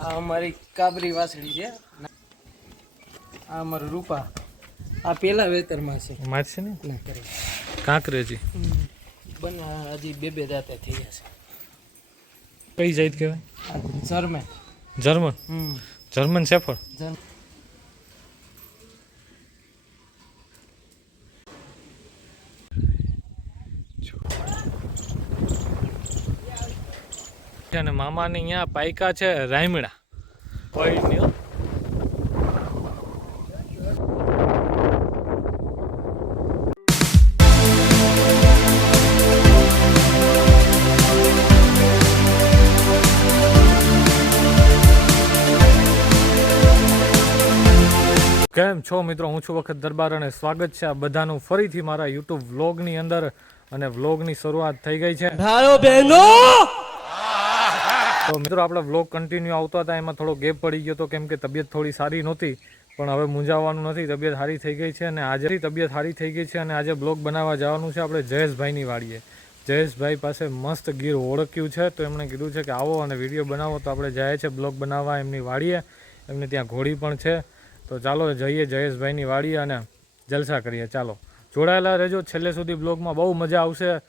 આ અમારી કાબરી વાસળી છે, આ અમારું રૂપા. આ પેલા વેતરમાં છે. મારશે ને ના કરે કાંકરેજી બન હજી બે દાંતે થઈ જશે. કઈ જાત કહેવાય? જર્મન. જર્મન. German shepherd. અને મામાને અહીંયા પાયકા છે રાયમડા પૈડની. કેમ છો મિત્રો, હું છું વખત દરબાર અને સ્વાગત છે આ બધાનું ફરીથી મારા યુટ્યુબ વ્લોગની અંદર. અને વ્લોગની શરૂઆત થઈ ગઈ છે. તો મિત્રો આપણે વ્લોગ કન્ટિન્યુ આવતા હતા, એમાં થોડો ગેપ પડી ગયો હતો કેમ કે તબિયત થોડી સારી નહોતી. પણ હવે મૂંઝાવાનું નથી, તબિયત સારી થઈ ગઈ છે અને આજે તબિયત સારી થઈ ગઈ છે અને આજે બ્લોગ બનાવવા જવાનું છે આપણે જયેશભાઈની વાડીએ. જયેશભાઈ પાસે મસ્ત ગીર ઓળખ્યું છે, તો એમણે કીધું છે કે આવો અને વિડીયો બનાવો. તો આપણે જાય છે બ્લોગ બનાવવા એમની વાડીએ. એમને ત્યાં ઘોડી પણ છે, તો ચાલો જઈએ જયેશભાઈની વાડીએ અને જલસા કરીએ. ચાલો જોડાયેલા રહેજો છેલ્લે સુધી, બ્લોગમાં બહુ મજા આવશે.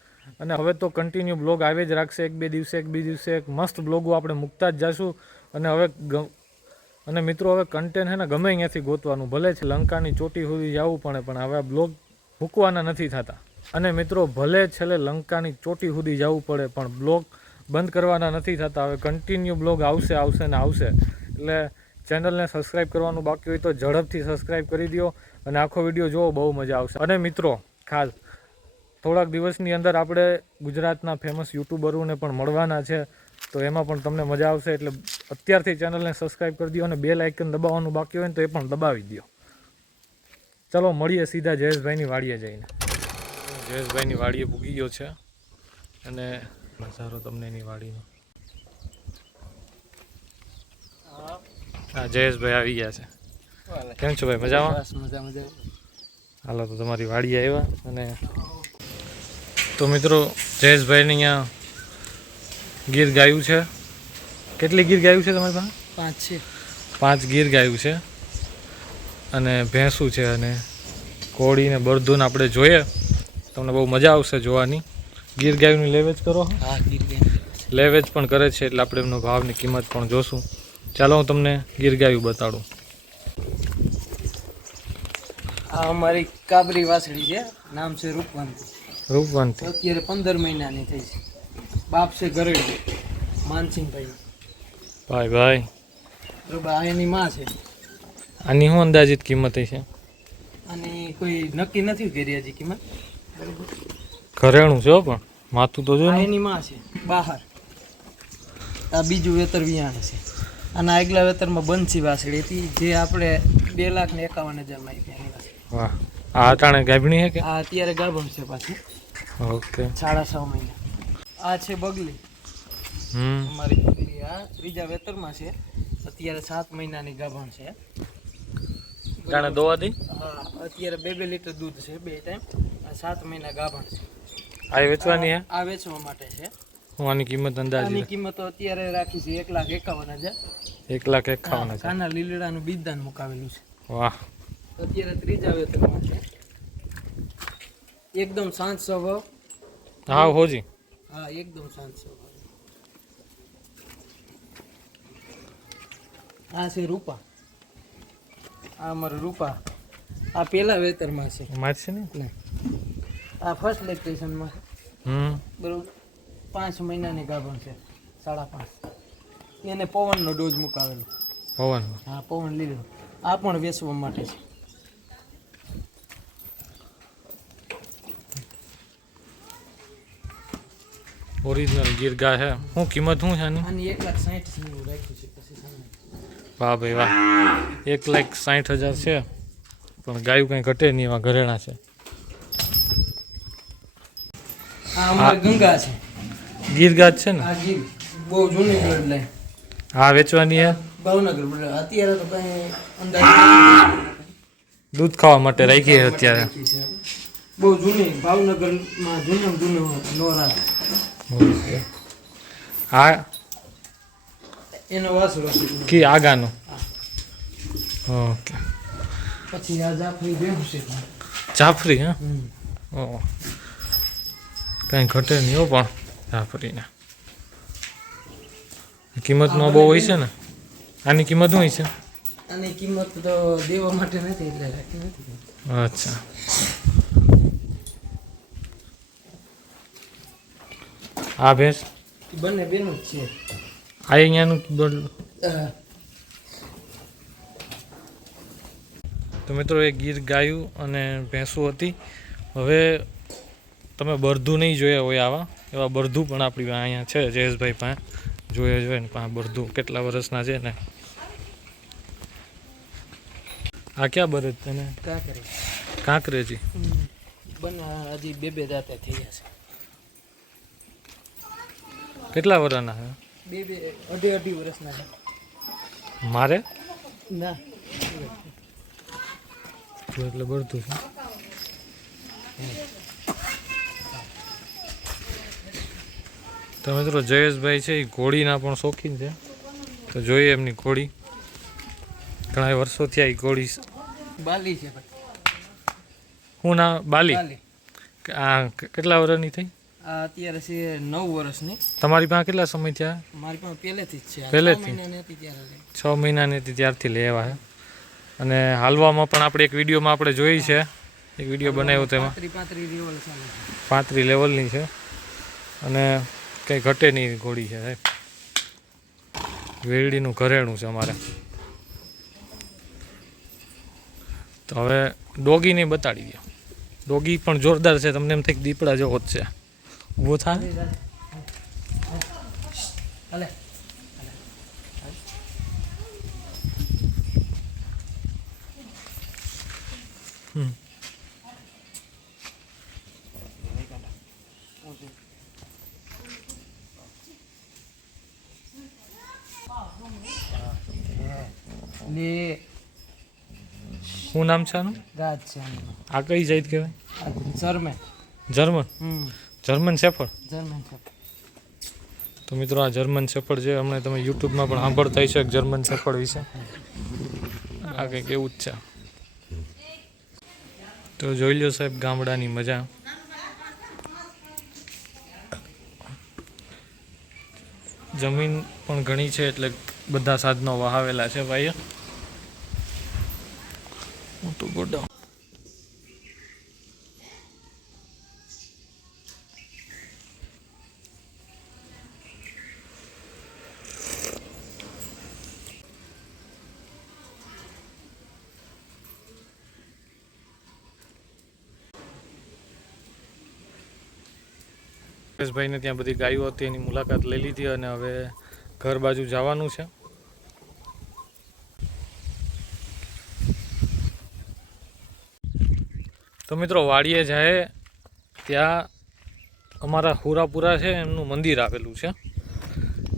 અને હવે તો કન્ટિન્યુ બ્લોગ આવે જ રાખશે, એક બે દિવસે એક મસ્ત બ્લોગો આપણે મૂકતા જ જઈશું. અને હવે મિત્રો હવે કન્ટેન્ટ છે ને ગમે અહીંયાથી ગોતવાનું, ભલે છે લંકાની ચોટી સુધી જવું પડે પણ હવે બ્લોગ મૂકવાના નથી થતા. અને મિત્રો ભલે છેલ્લે લંકાની ચોટી સુધી જવું પડે પણ બ્લોગ બંધ કરવાના નથી થતા. હવે કન્ટિન્યુ બ્લોગ આવશે ને આવશે. એટલે ચેનલને સબસ્ક્રાઈબ કરવાનું બાકી હોય તો ઝડપથી સબસ્ક્રાઈબ કરી દો અને આખો વિડીયો જોવો, બહુ મજા આવશે. અને મિત્રો ખાસ થોડાક દિવસની અંદર આપણે ગુજરાતના ફેમસ યુટ્યુબરોને પણ મળવાના છે, તો એમાં પણ તમને મજા આવશે. એટલે અત્યારથી ચેનલને સબસ્ક્રાઈબ કરી દો અને બેલ આઇકન દબાવવાનું બાકી હોય ને તો એ પણ દબાવી દો. ચલો મળીએ સીધા જયેશભાઈની વાડીએ જઈને. જયેશભાઈની વાડીએ પૂગી ગયો છે અને નજારો તમને એની વાડીનો. હા જયેશભાઈ આવી ગયા છે. કેમ છો ભાઈ, મજામાં? મજા. હાલો તો તમારી વાડીએ આવ્યા. અને તો મિત્રો જયેશભાઈને અહીંયા ગીર ગાયું છે. કેટલી ગીર ગાયું છે તમારી પાસે? 5 ગીર ગાયું છે અને ભેંસું છે અને કોળીને બળદુને આપણે જોઈએ, તમને બહુ મજા આવશે જોવાની. ગીર ગાયુંની લેવેજ કરો? હા, લેવેજ પણ કરે છે, એટલે આપણે એમનો ભાવની કિંમત પણ જોશું. ચાલો હું તમને ગીર ગાયું બતાડું. આ અમારી કાબરી વાસળી છે, નામ છે રૂપવંતી. રૂપવંતી અત્યારે 15 મહિનાની થઈ છે. બાપ છે ગરેડી માનસિંહભાઈ. ભાઈ આ એની માં છે. આની શું અંદાજિત કિંમત છે? અને કોઈ નક્કી નથી કરી હજી કિંમત. ઘરેણું છે પણ માથું તો જો. એની માં છે બહાર. આ બીજું વેતર વિયાણ છે. અને આગલા વેતરમાં બંસી વાસળી હતી, જે આપણે 2,51,000 માં આપી. વાહ, આ અટાણે ગાભણી છે કે? આ અત્યારે ગાભણ છે પાછી. ઓકે, 6.5 મહિના. આ છે બગલી. અમારી બગલી આ ત્રીજા વેતરમાં છે, અત્યારે 7 મહિનાની ગાભણ છે. જાણે દોવા દઈ. હા, અત્યારે 2 લીટર દૂધ છે, 2 ટાઈમ. આ 7 મહિના ગાભણ છે. આ વેચવાની? આ વેચવા માટે છે. હું આની કિંમત અંદાજે? આની કિંમત અત્યારે રાખી છે 1,51,000. 1,51,000. કાના લીલડાનું બીજદાન મુકાવેલું છે. વાહ, અત્યારે ત્રીજા વેતનમાં છે. એકદમ શાંત સ્વભાવ. હા હોજી. હા, એકદમ શાંત સ્વભાવ. આ છે રૂપા. આ અમારું રૂપા. આ પેલા વેતરમાં છે. મારશે ને? આ ફર્સ્ટ લેક્ટેશનમાં બરોબર. 5 મહિનાની ગાભણ છે, 5.5. એને પવનનો ડોઝ મુકાવેલો. પવન? હા, પવન લીલો. આ પણ વેચવા માટે છે. ઓરિજિનલ ગીર ગાય છે. શું કિંમત શું છે આની? આની 1,60,000 રાખ્યું છે. પછી વાહ ભાઈ વાહ, 1,60,000 છે પણ ગાયું કંઈ ઘટે નહીં, એવા ઘરેણા છે. આ અમારી ગંગા છે. ગીર ગાય છે ને? આ ગીર બહુ જૂની બ્લડ લાઈન. હા, વેચવાની છે. ભાવનગર બ્લડ. અત્યારે તો કઈ અંદાજ દૂધ ખાવા માટે રાખી છે અત્યારે. બહુ જૂની ભાવનગરમાં જૂનું નોરા. હા, એનો વાસળો છે. કે આગાનો ઓકે પછી આ જાફરી બેહું છે. જાફરી હા હમ. ઓહ કાંઈ ઘટે નહીં હો પણ જાફરીને કિંમતમાં બહુ હોય છે ને આની કિંમત શું હોય છે અને કિંમત તો દેવા માટે નથી એટલે રાખી નથી. અચ્છા આ ભેંસ બંને બેનું જ છે. આ અહીંયાનું તો મિત્રો એ ગીર ગાયું અને ભેંસું હતી. હવે તમે બરધું નહીં જોયા હોય આવા એવા બરધું પણ આપણી પાસે અહીંયા છે જયેશભાઈ પાસે જોઈએ ને પાસે બરધું કેટલા વર્ષના છે ને. આ ક્યાં બરદ તને કાંકરે. કાંકરેજી બંને હજી બે દાંતે થઈ ગયા છે. કેટલા વર્ષના છે બે અઢી વર્ષના છે. મારે ના એટલે બરધું છે. તો મિત્રો જયેશભાઈ છે એ ઘોડીના પણ શોખીન છે તો જોઈએ એમની ઘોડી. ઘણા વર્ષો થયા એ ઘોડી બાલી છે. હું ના બાલી બાલી આ કેટલા વર્ષની થઈ આ અત્યારે છે 9 વર્ષની. તમારી પાસે કેટલા સમય થયા મારી પાસે પહેલેથી જ છે. પહેલેથી? 6 મહિનાની હતી ત્યારે. 6 મહિનાની હતી ત્યારથી લેવા છે અને હાલવામાં પણ આપણે એક વિડીયોમાં આપણે જોઈ છે એક વિડીયો બનાવ્યો તેમાં 35 લેવલ ચાલે છે. 35 લેવલની છે અને કંઈ ઘટે નહીં એવી ઘોડી છે સાહેબ. વેરડીનું ઘરેણું છે અમારે. તો હવે ડોગીને બતાડી દો. ડોગી પણ જોરદાર છે તમને એમ થાય દીપડા જેવો જ છે. ઊભો થાય હાલે. લે શું નામ છે આનું રાજ છે આનું. આ કઈ જાત કહેવાય આ જર્મન. જર્મન હમ જર્મન શેફર્ડ. જર્મન છે. તો મિત્રો આ જર્મન શેફર્ડ છે હમણાં તમે યુટ્યુબમાં પણ સાંભળતા હશો જર્મન શેફર્ડ વિશે. આ કંઈક એવું જ છે. તો જોઈ લો સાહેબ ગામડાની મજા. જમીન પણ ઘણી છે એટલે બધા સાધનો વહાવેલા છે ભાઈ. મોટું ગોડાઉન. ભાઈને ત્યાં બધી ગાયો હતી એની મુલાકાત લઈ લીધી અને હવે ઘર બાજુ જવાનું છે. તો મિત્રો વાડીએ જાય ત્યાં અમારા હુરાપુરા છે એમનું મંદિર આવેલું છે.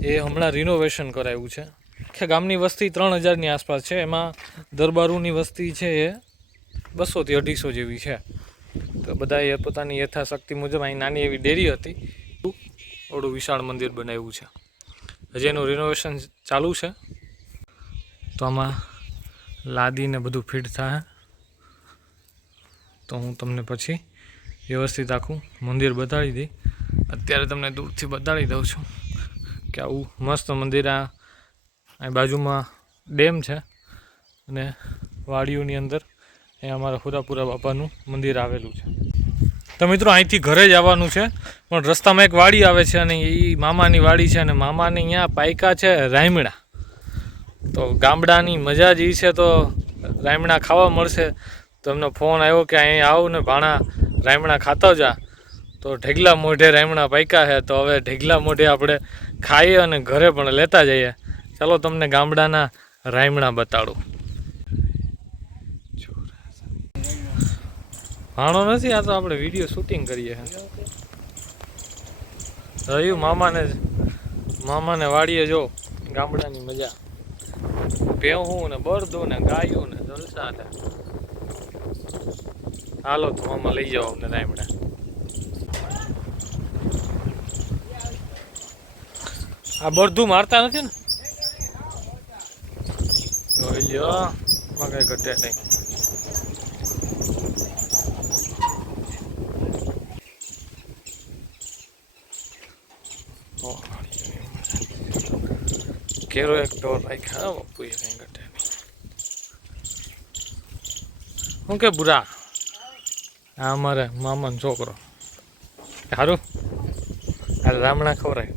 એ હમણાં રિનોવેશન કરાવ્યું છે. આખા ગામની વસ્તી 3000ની આસપાસ છે. એમાં દરબારોની વસ્તી છે એ 200 થી 250 જેવી છે. તો બધાએ પોતાની યથાશક્તિ મુજબ અહીં નાની એવી ડેરી હતી. ઓડું વિશાળ મંદિર બનાવ્યું છે. હજી એનું રિનોવેશન ચાલુ છે. તો આમાં લાદીને બધું ફિટ થાય તો હું તમને પછી વ્યવસ્થિત આખું મંદિર બતાડી દઈ. અત્યારે તમને દૂરથી બતાડી દઉં છું કે આવું મસ્ત મંદિર. આ બાજુમાં ડેમ છે અને વાડીઓની અંદર અહીંયા અમારા હુરાપુરા બાપાનું મંદિર આવેલું છે. તો મિત્રો અહીંથી ઘરે જ આવવાનું છે પણ રસ્તામાં એક વાડી આવે છે અને એ મામાની વાડી છે અને મામાને અહીંયા પાયકા છે રાયમણા. તો ગામડાની મજા જ એ છે. તો રાયમણા ખાવા મળશે. તો એમનો ફોન આવ્યો કે અહીં આવ ને ભાણા રાયમણા ખાતા જા. તો ઢેગલા મોઢે રાયમણા પાયકા છે. તો હવે ઢેગલા મોઢે આપણે ખાઈએ અને ઘરે પણ લેતા જઈએ. ચાલો તમને ગામડાના રાયમણા બતાડું. ભાણો નથી, આ તો આપણે વિડીયો શૂટિંગ કરીએ. રહ્યું મામાને વાડીએ જો ગામડાની મજા. ભેહું ને બળદું ને ગાયું ને જલસા ને. હાલો તો મામા લઈ જાઓ અમને રાયમણા. આ બળદું મારતા નથી ને? જો માં કઈ ઘટે નહીં. કેરો એક ટોર રાખ્યા બાપુ એ કઈ ઘટે નહીં. શું કે બુરા આ અમારે મામાનો છોકરો સારું આ રામણા ખવરાય.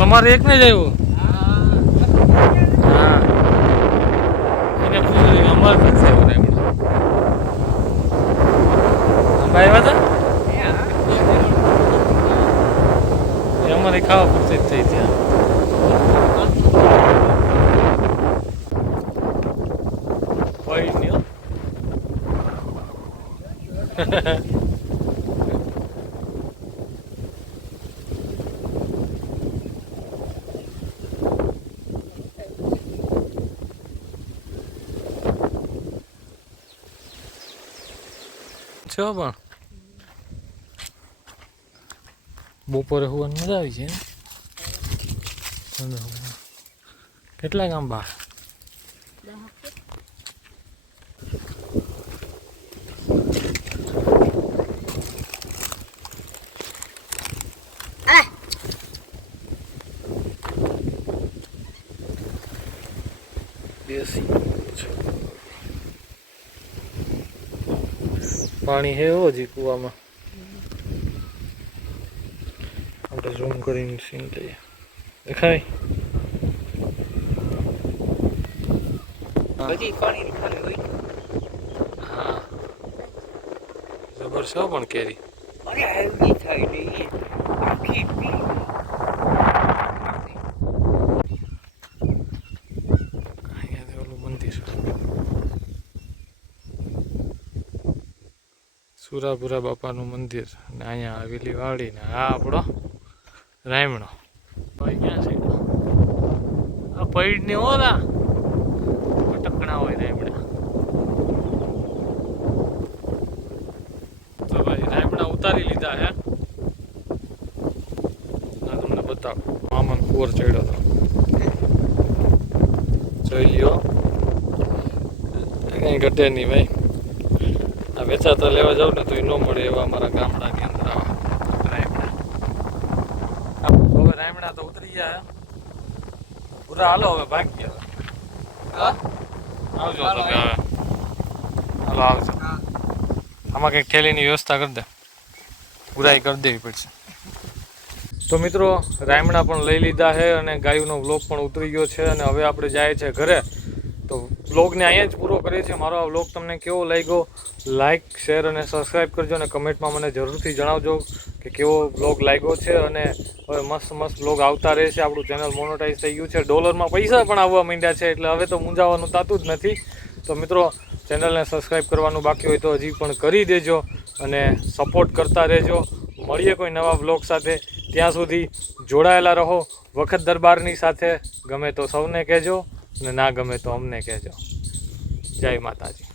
તમારે એક ને જ આવ્યું? હા એને પૂછ્યું અમારે નથી આવ્યું એમણે. અંબા આવ્યા હતા એ અમારે ખાવા પૂરતી જ થઈ ત્યાં. હોય નહીં હો. છો પણ બપોરે હોવાની મજા આવી છે ને. કેટલા ગામ બહાર? પાણી હે હજી કુવામાં. આપણે ઝૂમ કરીને સીન લઈએ. દેખાય હા જબર છે પણ કેરી. અહીંયા ઓલું મંદિર સુરાપુરા બાપાનું મંદિર અને અહીંયા આવેલી વાડી ને આ આપણો રાયમણો. ભાઈ ક્યાં છે આ પૈડ ને ઓલા ટકણા હોય રાયમણા. તો ભાઈ રાયમણા ઉતારી લીધા હે. તમને બતાવો મામાનો કુંવર ચડ્યો હતો જોઈ લ્યો. કઈ ઘટે નહીં ભાઈ. આ વેચાતા લેવા જાવ ને તો એ ન મળે એવા અમારા ગામડાની અંદર રાયમણા. હવે રાયમણા તો ઉતરી ગયા પૂરા. હાલો હવે ભાગી આવજો તમે હવે. હાલો આવજો. આમાં કંઈક ઠેલીની વ્યવસ્થા કરી દે. પૂરાઈ કરી દેવી પડશે. તો મિત્રો રાયમણા પણ લઈ લીધા છે અને ગાયુંનો વ્લોગ પણ ઉતરી ગયો છે અને હવે આપણે જાય છે ઘરે. તો વ્લોગને અહીંયા જ પૂરો કરીએ છીએ. મારો આ વ્લોગ તમને કેવો લાગ્યો લાઇક શેર અને સબસ્ક્રાઈબ કરજો અને કમેન્ટમાં મને જરૂરથી જણાવજો કે કેવો વ્લોગ લાગ્યો છે. અને હવે મસ્ત મસ્ત વ્લોગ આવતા રહેશે. આપણું ચેનલ મોનોટાઈઝ થઈ ગયું છે. ડોલરમાં પૈસા પણ આવવા માંડ્યા છે એટલે હવે તો મૂંઝાવાનું થતું જ નથી. તો મિત્રો ચેનલને સબસ્ક્રાઈબ કરવાનું બાકી હોય તો હજી પણ કરી દેજો અને સપોર્ટ કરતા રહેજો. મળીએ કોઈ નવા વ્લોગ સાથે. ત્યાં સુધી જોડાયેલા રહો વખત દરબારની સાથે. ગમે તો સૌને કહેજો અને ના ગમે તો અમને કહેજો. જય માતાજી.